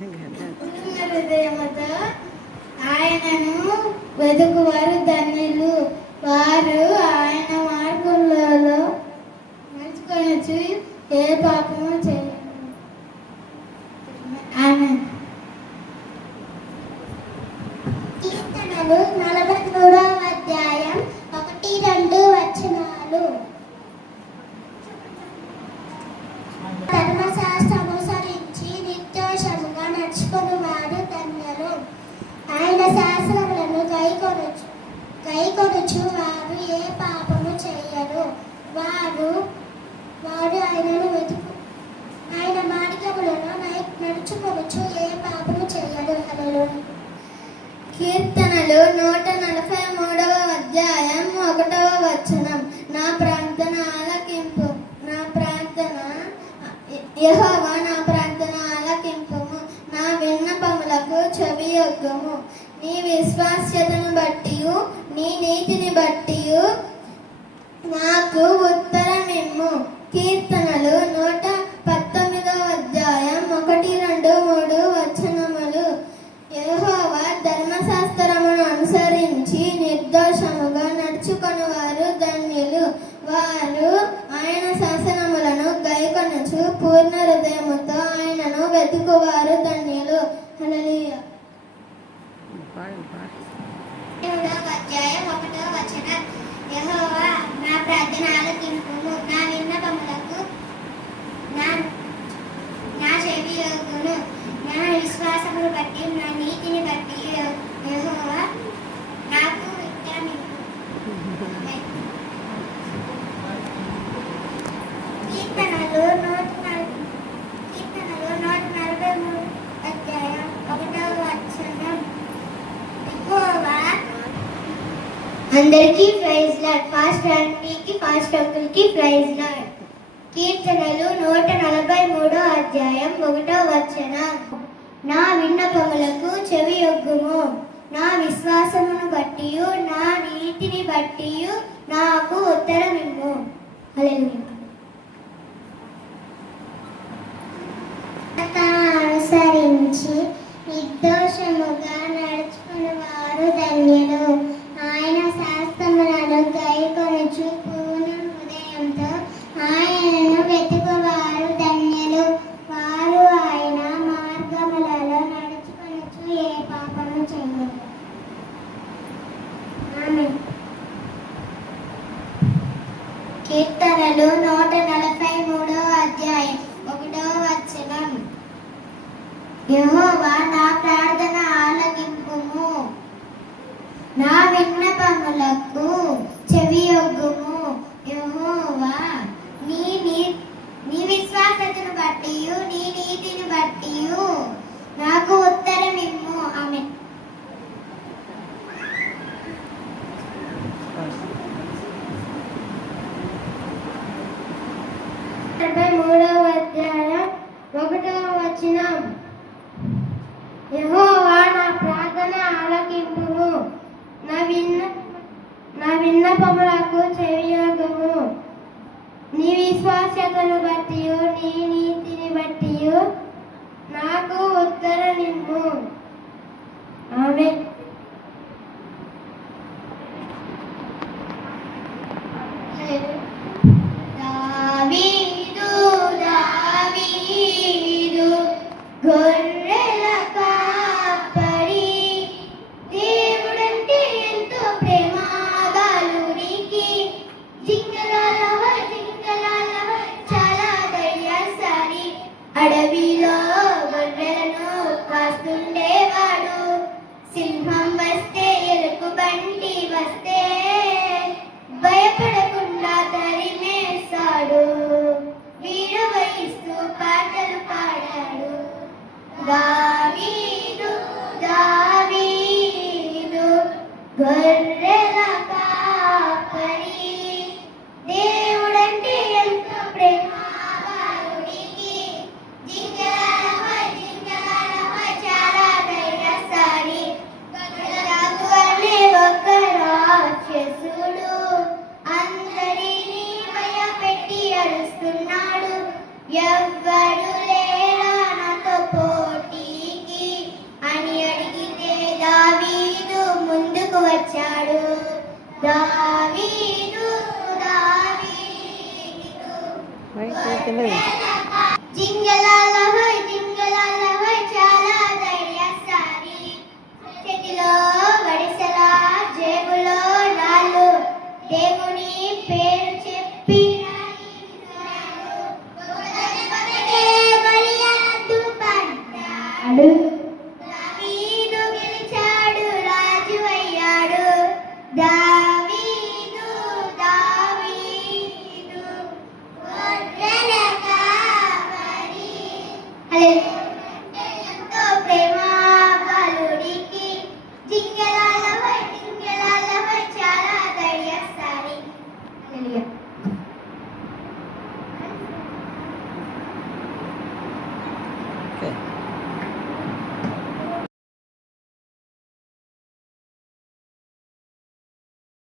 హృదయముతో ఆయనను వెతుకువారు ధన్యులు. వారు ఆయన మార్గంలో నడుచుకొనొచ్చు, ఏ పాపము చేయరు. ఆమేన్. కీర్తనలు 43వ అధ్యాయం 1-2 వచనాలు. ధర్మశాస్త్రము అనుసరించి నిర్దోషముగా నడుచుకుని వారు ధన్యులు. ఆయన శాస్త్రములను గైకొనుచు వారు ఏ పాపము చేయరు. వారు ఆయనను వెతుకు ఆయన మార్గములను నడుచుకొనుచు ఏ పాపము చేయరు. హల్లెలూయా. కీర్తనలు 143వ అధ్యాయం 1వ వచనం. నా ప్రార్థన ఆలకింపు, యెహోవా నా ప్రార్థన ఆలకింపుము, నా విన్నపములకు చెవియొగ్గుము. నీ విశ్వాస్యతను బట్టియు నీ నీతిని బట్టియు నాకు ఉత్తరమిమ్ము. కీర్తనలు 119వ అధ్యాయం 1, 2, 3 వచనములు. యెహోవా ధర్మశాస్త్రమును అనుసరించి నిర్దోషముగా నడుచుకొని వారు ధన్యులు. వారు ఆయన శాసనములను గైకొనుచు పూర్ణ హృదయముతో ఆయనను వెతుకువారు ధన్యులు. హల్లెలూయా. 7వ అధ్యాయం 1వ వచనం. యెహోవా నా ప్రార్థన ఆలకింపుము, నా విన్నపములకు నా చెవియొగ్గుము. నా విశ్వాసమును బట్టి నా నీతిని బట్టి యెహోవా నాకు ఉత్తరమిమ్ము. కీర్తనలు 143 అధ్యాయం 1వ వచనం. యెహోవా అందరికీ ప్రైజ్ లార్డ్. ఫాస్ట్ ఆంటీకి, ఫాస్ట్ అంకుల్కి ప్రైజ్ లార్డ్. కీర్తనలు 143వ అధ్యాయం 1వ వచనం. నా విన్నపములకు చెవియొగ్గుము, నా విశ్వాసమును బట్టియు నా నీతిని బట్టియు నాకు ఉత్తరమిమ్ము. హల్లెలూయా. అనుసరించి నిర్దోషముగా నడుచుకుని వారు ధన్యులు. ఆయన శాస్త్రములను గైకొనుచు పూర్ణ హృదయంతో ఆయనను వెతుకువారు ధన్యులు. వారు ఆయన మార్గములలో నడుచుకొనుచు ఏ పాపము చేయరు. ఆమేన్. కీర్తనలు 143వ అధ్యాయం 1వ వచనం. యెహోవా నా ప్రార్థన ఆలకింపుము, నా విన్నపములకు చెవియొగ్గుము. యెహోవా నీ విశ్వాసతను బట్టియు నీ నీతిని బట్టియు నాకు ఉత్తరమిమ్ము. ఆమేన్. మూడవ అధ్యాయం 1వ వచనం. యెహోవా నా ప్రార్థన ఆలకింపుము, నా విన్నపములకు చెవియొగ్గుము. నీ విశ్వాస్యతను బట్టియు నీ నీతిని బట్టియు నాకు ఉత్తరమిమ్ము. ఆమేన్. దావీదు గొర్రెల కాపరి, దేవుడంటే ఎంతో ప్రేమ బాలునికి. జింగలాలవ చాలా దయ్యాసారి, అడవిలో గొర్రెలను కాస్తుండేవాడు. సింహం వస్తే, ఎలుగు బంటి వస్తే భయపడకుండా జింగలాల హోయ్ చాలా ధైర్యశాలి. చేతిలో వడిసెల జేబులో రాళ్ళు, దేవుని పేరు చెప్పి గొలియాతు పడ్డాడు. దావీదు గెలిచాడు, రాజు అయ్యాడు. దావీదు గొర్రెల కాపరి. ఎంతో ప్రేమ బాలుడికి. జింగలాల హోయ్ చాలా ధైర్యశాలి. Okay.